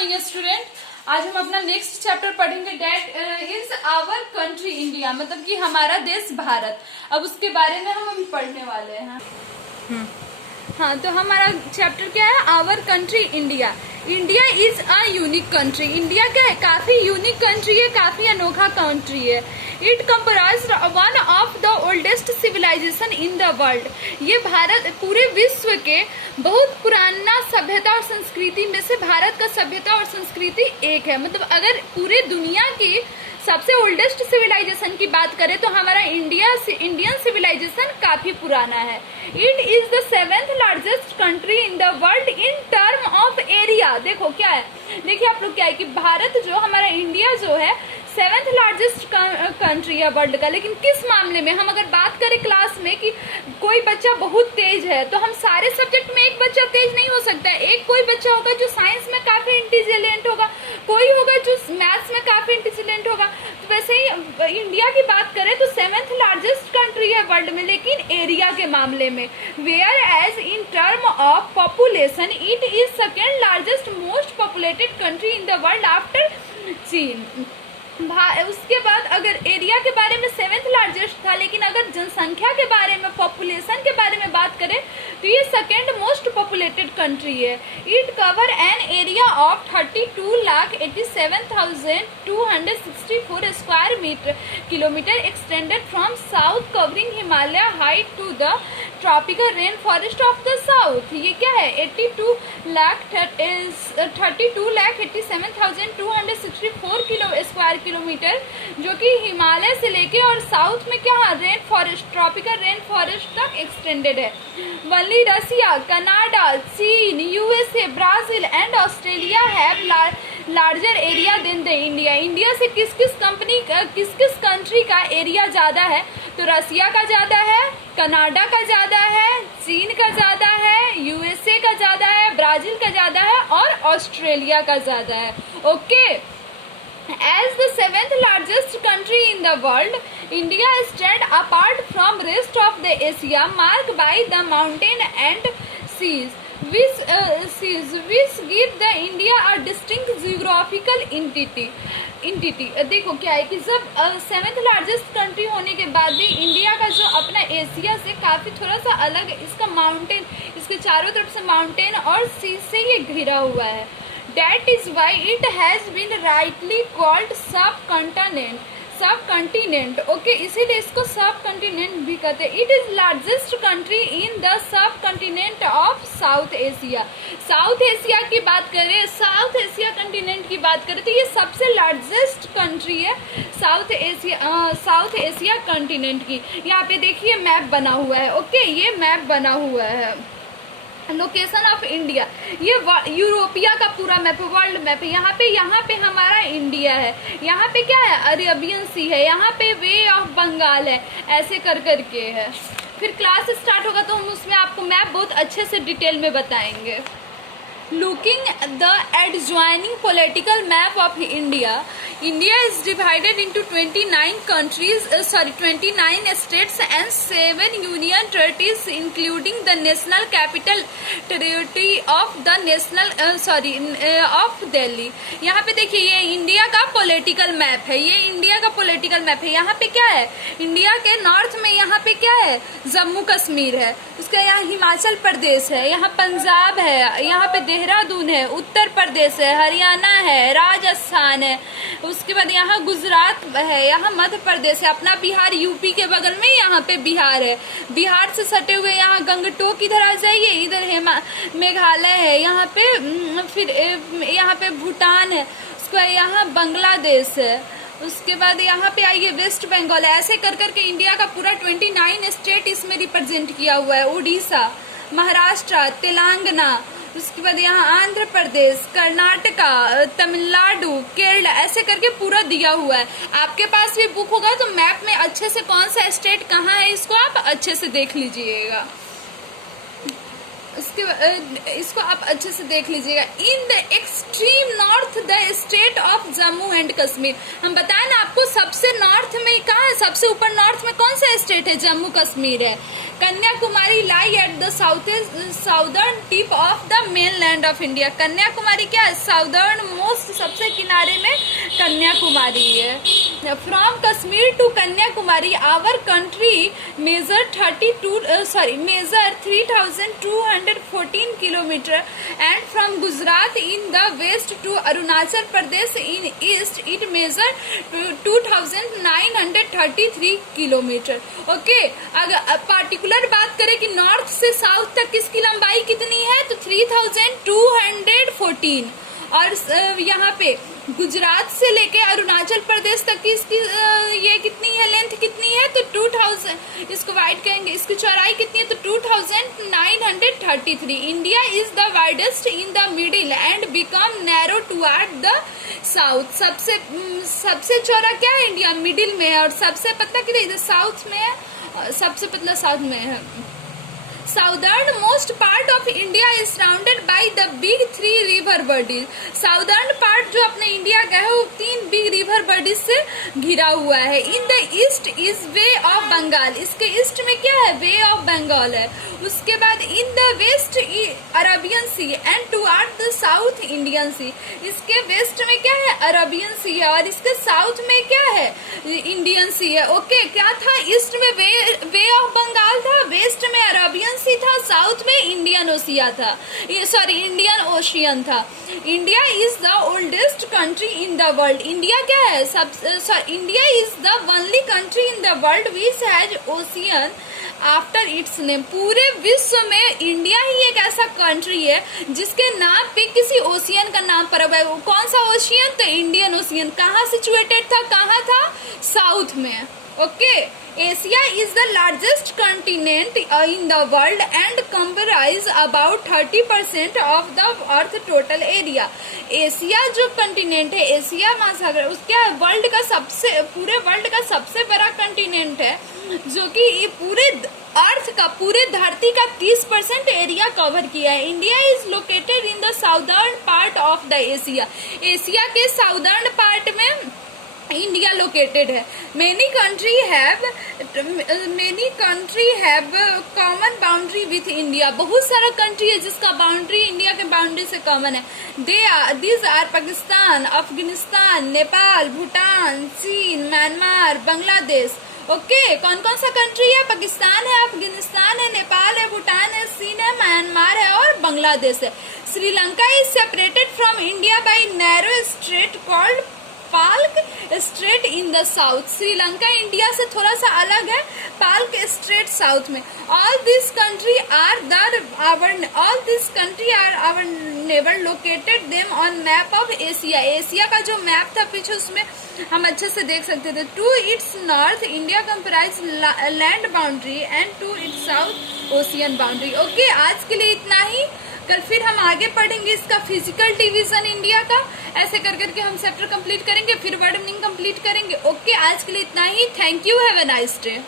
Morning student. आज हम अपना नेक्स्ट चैप्टर पढ़ेंगे, that is our country India, मतलब कि हमारा देश भारत। अब उसके बारे में हम अभी पढ़ने वाले हैं। हाँ, तो हमारा चैप्टर क्या है? Our country India. India is a unique country. India क्या है? काफी यूनिक कंट्री है, काफी अनोखा कंट्री है। It comprised one of the oldest civilization in the world. ये भारत पूरे विश्व के बहुत पुराना सभ्यता और संस्कृति में से भारत का सभ्यता और संस्कृति एक है। मतलब अगर पूरे दुनिया की सबसे ओल्डेस्ट सिविलाइजेशन की बात करें तो हमारा इंडियन सिविलाइजेशन काफी पुराना है। It is the 7th largest country in the world in term of area. देखो क्या है, देखिए आप लोग क्या है कि भारत जो हमारा इंडिया जो है 7th लार्जेस्ट कंट्री है वर्ल्ड का। लेकिन किस मामले में? हम अगर बात करें क्लास में कि कोई बच्चा बहुत तेज है तो हम सारे सब्जेक्ट में एक बच्चा तेज नहीं हो सकता है। एक कोई बच्चा होगा जो साइंस में काफी इंटेलिजेंट होगा, कोई होगा जो मैथ्स में काफी इंटेलिजेंट होगा। तो वैसे ही इंडिया की बात करें तो 7th लार्जेस्ट कंट्री है वर्ल्ड में, लेकिन एरिया के मामले में whereas in term of population it is 2nd largest most populated country in the world after चीन। उसके बाद अगर एरिया के बारे में 7th लार्जेस्ट था, लेकिन अगर जनसंख्या के बारे में, पॉपुलेशन के बारे में बात करें तो ये 2nd मोस्ट पॉपुलेटेड कंट्री है। It cover an area of 32,87,264 square kilometre extended from south covering Himalaya height to the tropical rain forest of the south. ये क्या है? 32,87,264 स्क्वायर किलोमीटर, जो कि हिमालय से लेके और साउथ में क्या है? Rain forest, tropical rain forest तक एक्सटेंडेड है। वनली रसिया, कनाडा, चीन, USA, Brazil and Australia have larger area than the India. India से किस किस कंट्री का एरिया ज्यादा है? तो रसिया का ज्यादा है, कनाडा का ज्यादा है, चीन का ज्यादा है, यूएसए का ज्यादा है, ब्राजील का ज्यादा है और ऑस्ट्रेलिया का ज्यादा है। Okay, as the 7th largest country in the world, India stands apart from rest of the Asia, marked by the mountain and seas, which give the India a distinct geographical entity. देखो क्या है कि जब 7th largest country होने के बाद भी India का जो अपना एशिया से काफी थोड़ा सा अलग, इसका माउंटेन, इसके चारों तरफ से माउंटेन और सी से ये घिरा हुआ है। That is why it has been rightly called subcontinent. Okay, इसीलिए इसको सबकंटिनेंट भी कहते हैं। It is largest country in the subcontinent of South Asia. South Asia की बात करें, साउथ एशिया कंटिनेंट की बात करें तो ये सबसे लार्जेस्ट कंट्री है साउथ एशिया कंटिनेंट की। यहाँ पे देखिए मैप बना हुआ है। ओके, ये मैप बना हुआ है, लोकेशन ऑफ इंडिया। ये यूरोपिया का पूरा मैप, वर्ल्ड मैप है। यहाँ पे हमारा इंडिया है। यहाँ पे क्या है? अरेबियन सी है, यहाँ पे वे ऑफ बंगाल है, ऐसे कर करके है। फिर क्लास स्टार्ट होगा तो हम उसमें आपको मैप बहुत अच्छे से डिटेल में बताएंगे। Looking the adjoining political map of India, India is divided into 29 states and 7 union territories, including the national capital territory of the of Delhi. यहाँ पे देखिए ये इंडिया का पॉलिटिकल मैप है, ये इंडिया का पॉलिटिकल मैप है। यहाँ पे क्या है? इंडिया के नॉर्थ में यहाँ पे क्या है? जम्मू कश्मीर है, उसका यहाँ हिमाचल प्रदेश है, यहाँ पंजाब है, यहाँ पे देहरादून है, उत्तर प्रदेश है, हरियाणा है, राजस्थान है, उसके बाद यहाँ गुजरात है, यहाँ मध्य प्रदेश है, अपना बिहार यूपी के बगल में यहाँ पे बिहार है। बिहार से सटे हुए यहाँ गंगटोक इधर आ जाइए, इधर मेघालय है, यहाँ पे फिर यहाँ पे भूटान है, उसके बाद यहाँ बांग्लादेश है, उसके बाद यहाँ पे आइए वेस्ट बंगाल है। ऐसे कर करके इंडिया का पूरा 29 स्टेट इसमें रिप्रेजेंट किया हुआ है। उड़ीसा, महाराष्ट्र, तेलंगाना, उसके बाद यहाँ आंध्र प्रदेश, कर्नाटका, तमिलनाडु, केरला, ऐसे करके पूरा दिया हुआ है। आपके पास भी बुक होगा तो मैप में अच्छे से कौन सा स्टेट कहाँ है इसको आप अच्छे से देख लीजिएगा। इसको आप अच्छे से देख लीजिएगा। In the extreme north the state of Jammu and Kashmir. हम बताए ना आपको सबसे नॉर्थ में कहाँ है? सबसे ऊपर नॉर्थ में कौन सा स्टेट है? जम्मू कश्मीर है। Kanyakumari lie at the southern tip of the mainland of India. Kanyakumari क्या है? साउदर्न मोस्ट सबसे किनारे में कन्याकुमारी है। From Kashmir to Kanyakumari our country measure 3,214 kilometre and from Gujarat in the west to Arunachal Pradesh in east it measure 2,933 kilometre. Okay, अगर particular बात करें कि नॉर्थ से साउथ तक इसकी लंबाई कितनी है तो 3,214, और यहाँ पे गुजरात से लेके अरुणाचल प्रदेश तक की इसकी ये कितनी है, लेंथ कितनी है तो 2,000, इसको वाइड कहेंगे, इसकी चौड़ाई कितनी है तो 2,933। India is the widest in the middle and become narrow toward the south. सबसे चौड़ा क्या है? इंडिया मिडिल में है, और सबसे पतला किधर? साउथ में है, सबसे पतला साउथ में है। Southern most part of India is surrounded by the big 3 river bodies. Southern part जो अपने इंडिया का है वो 3 बिग रिवर बॉडीज से घिरा हुआ है। In the east is Bay of Bengal, इसके ईस्ट में क्या है? वे ऑफ बंगाल है। उसके बाद in the west Arabian Sea and toward the South Indian Sea, इसके वेस्ट में क्या है? अरबियन सी है, और इसके साउथ में क्या है? इंडियन सी है। ओके, क्या था? ईस्ट में वे ऑफ बंगाल था, वेस्ट में अरबियन सी था, साउथ में इंडियन ओशिया था, इंडियन ओशियन था। India is the oldest country in the world. India क्या है? India is the only country in the world which has ocean after it's name. पूरे विश्व में इंडिया ही एक ऐसा कंट्री है जिसके नाम पे किसी ओशियन का नाम पड़ा हुआ है। कौन सा ओशियन? तो इंडियन ओशियन। कहाँ सिचुएटेड था? कहाँ था? साउथ में। Okay, Asia is the largest continent in the world and comprise about 30% of the earth total area. Asia जो कंटिनेंट है, एशिया महासागर, उसका पूरे वर्ल्ड का सबसे बड़ा कंटिनेंट है, जो कि ये पूरे अर्थ का, पूरे धरती का 30% एरिया कवर किया है। India is located in the southern part of the Asia. Asia के साउदर्न पार्ट में इंडिया लोकेटेड है। Many country have common boundary with India. बहुत सारा कंट्री है जिसका बाउंड्री इंडिया के बाउंड्री से कॉमन है। दीज आर पाकिस्तान, अफगानिस्तान, नेपाल, भूटान, चीन, म्यांमार, बांग्लादेश। ओके, कौन कौन सा कंट्री है? पाकिस्तान है, अफगानिस्तान है, नेपाल है, भूटान है, चीन है, म्यांमार है और बांग्लादेश है। Sri Lanka is separated from India by narrow strait called Palk strait in the south. Sri Lanka India से थोड़ा सा अलग है, पाल्क स्ट्रेट साउथ में। All this country are our neighbour located them on map of Asia. Asia का जो मैप था पीछे, उसमें हम अच्छे से देख सकते थे। To its north India comprise land boundary and to its south ocean boundary. Okay, आज के लिए इतना ही। कल फिर हम आगे पढ़ेंगे इसका फिजिकल डिवीजन इंडिया का। ऐसे कर करके हम चैप्टर कंप्लीट करेंगे, फिर वर्ड मीनिंग कंप्लीट करेंगे। ओके, आज के लिए इतना ही। Thank you, have a nice day.